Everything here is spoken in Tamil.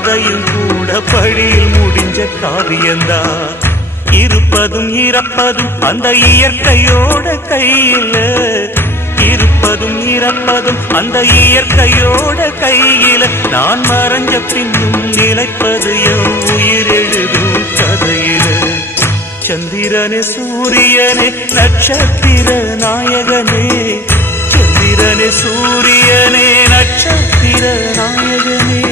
கதையும் கூட படியில் முடிஞ்ச காவியந்தான். இருப்பதும் இறப்பதும் அந்த இயற்கையோட கையில, இருப்பதும் இறப்பதும் அந்த இயற்கையோட கையில. நான் மறைஞ்ச பின்னும் நிலைப்பது என் உயிர் எழுதும் கதையில. சந்திரனே சூரியனே நட்சத்திர நாயகனே, சந்திரனே சூரியனே நட்சத்திர நாயகனே.